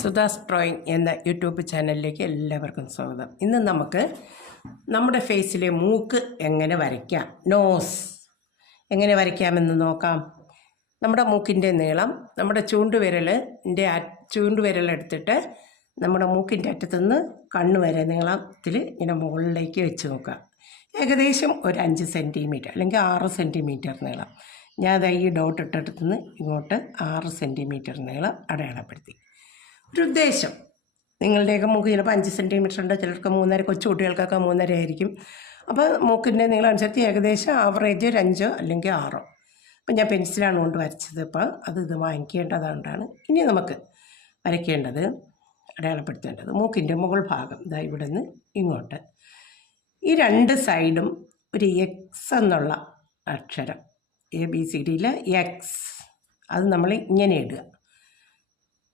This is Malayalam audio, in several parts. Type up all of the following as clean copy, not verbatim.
സുധാസ് ഡ്രോയിങ് എന്ന യൂട്യൂബ് ചാനലിലേക്ക് എല്ലാവർക്കും സ്വാഗതം. ഇന്ന് നമുക്ക് നമ്മുടെ ഫേസിലെ മൂക്ക് എങ്ങനെ വരയ്ക്കാം, നോസ് എങ്ങനെ വരയ്ക്കാമെന്ന് നോക്കാം. നമ്മുടെ മൂക്കിൻ്റെ നീളം നമ്മുടെ ചൂണ്ടുവിരലെടുത്തിട്ട് നമ്മുടെ മൂക്കിൻ്റെ അറ്റത്തുനിന്ന് കണ്ണ് വരെ നീളത്തിൽ ഇങ്ങനെ മുകളിലേക്ക് വെച്ച് നോക്കാം. ഏകദേശം ഒരു 5 സെൻറ്റിമീറ്റർ അല്ലെങ്കിൽ 6 സെൻറ്റിമീറ്റർ നീളം. ഞാൻ അത് ഈ ഡോട്ട് ഇട്ടടുത്തുനിന്ന് ഇങ്ങോട്ട് 6 സെൻറ്റിമീറ്റർ നീളം അടയാളപ്പെടുത്തി. ഒരു ഉദ്ദേശം, നിങ്ങളുടെയൊക്കെ മൂക്ക് ചിലപ്പോൾ 5 സെൻറ്റിമീറ്റർ ഉണ്ട്, ചിലർക്ക് 3.5, കൊച്ചു കുട്ടികൾക്കൊക്കെ 3.5 ആയിരിക്കും. അപ്പോൾ മൂക്കിൻ്റെ നീളം അനുസരിച്ച് ഏകദേശം ആവറേജ് ഒരു 5 അല്ലെങ്കിൽ 6. അപ്പം ഞാൻ പെൻസിലാണ് കൊണ്ട് വരച്ചത്. അപ്പോൾ ഇത് വാങ്ങിക്കേണ്ടതുകൊണ്ടാണ്. ഇനി നമുക്ക് വരയ്ക്കേണ്ടത്, അടയാളപ്പെടുത്തേണ്ടത് മൂക്കിൻ്റെ മുകൾ ഭാഗം. ഇതാ ഇവിടെ നിന്ന് ഇങ്ങോട്ട് ഈ 2 സൈഡും ഒരു എക്സ് എന്നുള്ള അക്ഷരം, ABCDയിൽ എക്സ്, അത് നമ്മൾ ഇങ്ങനെ ഇടുക.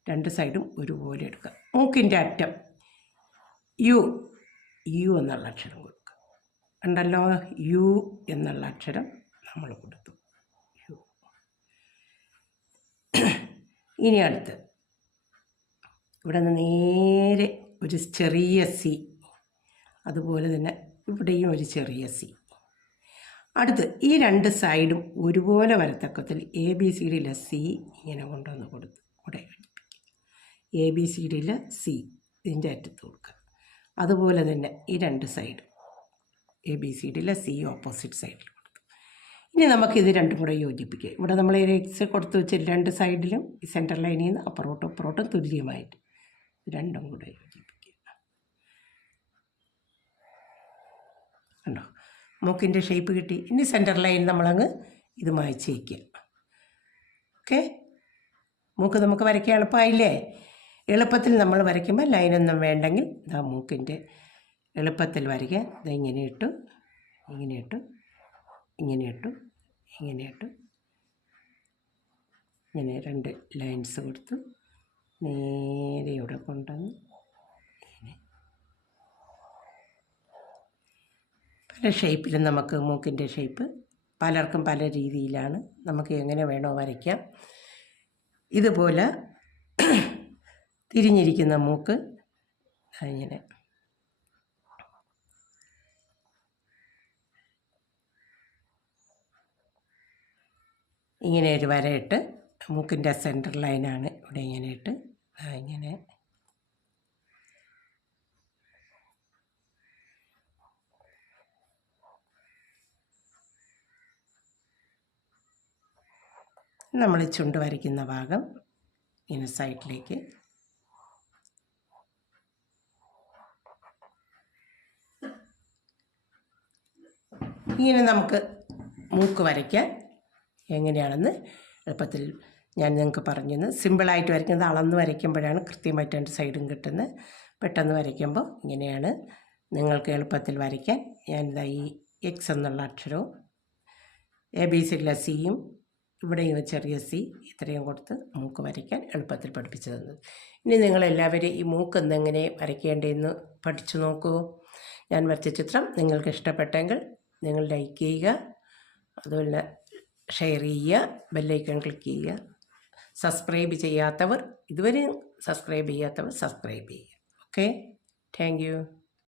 2 സൈഡും ഒരുപോലെ എടുക്കുക. മൂക്കിൻ്റെ അറ്റം യു എന്നുള്ള അക്ഷരം കൊടുക്കുക. ഉണ്ടല്ലോ, യു എന്നുള്ള അക്ഷരം നമ്മൾ കൊടുത്തു. യു. ഇനി അടുത്ത് ഇവിടെ നിന്ന് നേരെ ഒരു ചെറിയ സി, അതുപോലെ തന്നെ ഇവിടെയും ഒരു ചെറിയ സി. അടുത്ത് ഈ 2 സൈഡും ഒരുപോലെ വരത്തക്കത്തിൽ ABCDയിലെ സി ഇങ്ങനെ കൊണ്ടുവന്ന് കൊടുത്തു. ഇവിടെ ABCDയിലെ സി ഇതിൻ്റെ അറ്റത്ത് കൊടുക്കുക. അതുപോലെ തന്നെ ഈ 2 സൈഡ് ABCDയിലെ സി ഓപ്പോസിറ്റ് സൈഡിൽ കൊടുത്തു. ഇനി നമുക്കിത് രണ്ടും കൂടെ യോജിപ്പിക്കുക. ഇവിടെ നമ്മൾ എക്സ് കൊടുത്ത് വെച്ച് 2 സൈഡിലും ഈ സെൻറ്റർ ലൈനിൽ നിന്ന് അപ്പുറോട്ടും തുല്യമായിട്ട് രണ്ടും കൂടെ യോജിപ്പിക്കുക. കണ്ടോ, മൂക്കിൻ്റെ ഷേപ്പ് കിട്ടി. ഇനി സെൻറ്റർ ലൈൻ നമ്മളങ്ങ് ഇത് മായ്ച്ച് വയ്ക്കുക. ഓക്കെ, മൂക്ക് നമുക്ക് വരയ്ക്കാൻ എളുപ്പമായില്ലേ? എളുപ്പത്തിൽ നമ്മൾ വരയ്ക്കുമ്പോൾ ലൈനൊന്നും വേണ്ടെങ്കിൽ ഇതാ മൂക്കിൻ്റെ എളുപ്പത്തിൽ വരയ്ക്കാൻ ഇങ്ങനെ ഇട്ടു, ഇങ്ങനെ ഇങ്ങനെ 2 ലൈൻസ് കൊടുത്തു നേരെ ഇവിടെ കൊണ്ടുവന്ന് ഇങ്ങനെ പല ഷേപ്പിലും നമുക്ക് മൂക്കിൻ്റെ ഷേപ്പ് പലർക്കും പല രീതിയിലാണ്. നമുക്ക് എങ്ങനെ വേണോ വരയ്ക്കാം. ഇതുപോലെ തിരിഞ്ഞിരിക്കുന്ന മൂക്ക് ഇങ്ങനെ ഒരു വരയിട്ട് മൂക്കിൻ്റെ സെൻറ്റർ ലൈനാണ് ഇവിടെ ഇങ്ങനെ ഇട്ട് ഇങ്ങനെ നമ്മൾ ചുണ്ട് വരയ്ക്കുന്ന ഭാഗം ഇങ്ങനെ സൈഡിലേക്ക് ഇങ്ങനെ നമുക്ക് മൂക്ക് വരയ്ക്കാൻ എങ്ങനെയാണെന്ന് എളുപ്പത്തിൽ ഞാൻ നിങ്ങൾക്ക് പറഞ്ഞു. സിമ്പിളായിട്ട് വരയ്ക്കുന്നത് അളന്ന് വരയ്ക്കുമ്പോഴാണ് കൃത്യമായിട്ട് 2 സൈഡും കിട്ടുന്നത്. പെട്ടെന്ന് വരയ്ക്കുമ്പോൾ ഇങ്ങനെയാണ് നിങ്ങൾക്ക് എളുപ്പത്തിൽ വരയ്ക്കാൻ. ഞാനിതാ ഈ എക്സ് എന്നുള്ള അക്ഷരവും ABCDയിലെ സിയും ഇവിടെയും ചെറിയ സി ഇത്രയും കൊടുത്ത് മൂക്ക് വരയ്ക്കാൻ എളുപ്പത്തിൽ പഠിപ്പിച്ചു തന്നത്. ഇനി നിങ്ങളെല്ലാവരും ഈ മൂക്ക് എന്തെങ്ങനെ വരയ്ക്കേണ്ടതെന്ന് പഠിച്ചു നോക്കൂ. ഞാൻ വരച്ച ചിത്രം നിങ്ങൾക്ക് ഇഷ്ടപ്പെട്ടെങ്കിൽ നിങ്ങൾ ലൈക്ക് ചെയ്യുക, അതുപോലെ ഷെയർ ചെയ്യുക, ബെല്ലൈക്കൺ ക്ലിക്ക് ചെയ്യുക. ഇതുവരെ സബ്സ്ക്രൈബ് ചെയ്യാത്തവർ സബ്സ്ക്രൈബ് ചെയ്യുക. Okay, thank you.